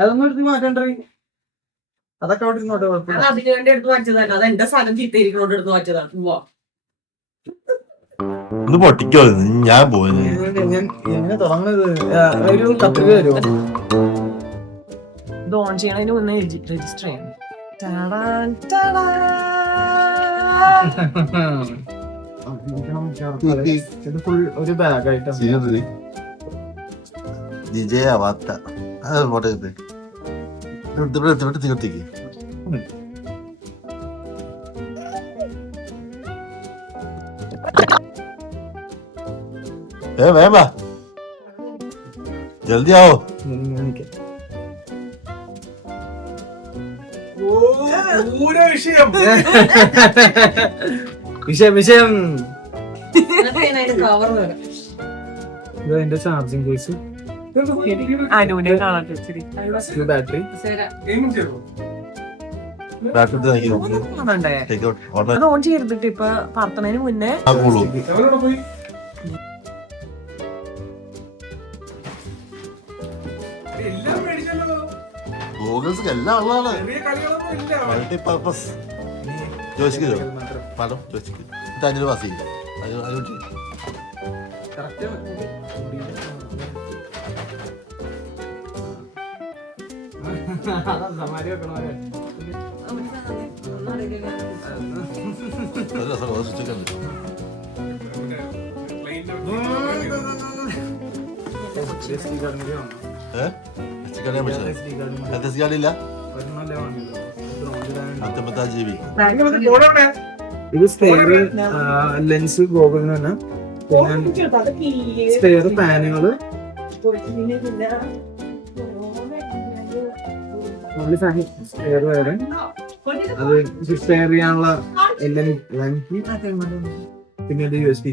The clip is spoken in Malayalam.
അതൊന്നും എടുത്ത് മാറ്റണ്ടേ, അതൊക്കെ അവിടെ ഇരുന്നോട്ടെ, കുഴപ്പമില്ല. അതിന് വേണ്ടി എടുത്ത് വാങ്ങിച്ചതല്ല, അത് എന്റെ സ്ഥലം ചീത്തയിരിക്കണോണ്ട് എടുത്ത് വാങ്ങിച്ചതാണ്. ഒന്ന് പൊട്ടിക്കോ, ഞാൻ പോയി. ഞാൻ എങ്ങനെ തുടങ്ങുന്നത്? ഒരു കത്രിക തരുമോ? ഇത് ഓൺ ചെയ്യണതിന് മുന്നേ രജിസ്റ്റർ ചെയ്യണം. ഇത് ഫുൾ ഒരു ബാഗായിട്ടാണ്. വിജയാവാത്ത അത് പോട്ടെ, തീർത്തേക്ക്. വേമ്പ ജൽദി ആവോ. വിഷയം കവർ വരാം. ഇതിന്റെ ചാർജിങ് കേസ്, അനുവിനെ കാണാൻ ബാറ്ററി. അത് ഓൺ ചെയ്തിട്ട് ഇപ്പൊ പറത്തണതിന് മുന്നേ ഗൂഗിൾസ് എല്ലാം ഉള്ളതാണ്. മൾട്ടിപർപ്പസ് ചോദിക്കോ പടം ചോദിക്കും. അഞ്ഞൂറ് പാസ് ചെയ്യും. ില്ല ഇത് സ്പെയർ ലെൻസ് ഗോഗിളിന് തന്നെ, സ്പെയർ പാനുകള്, സ്പെയർ വേറെ, അത് സ്പെയർ ചെയ്യാനുള്ള എല്ലാം, പിന്നെ USB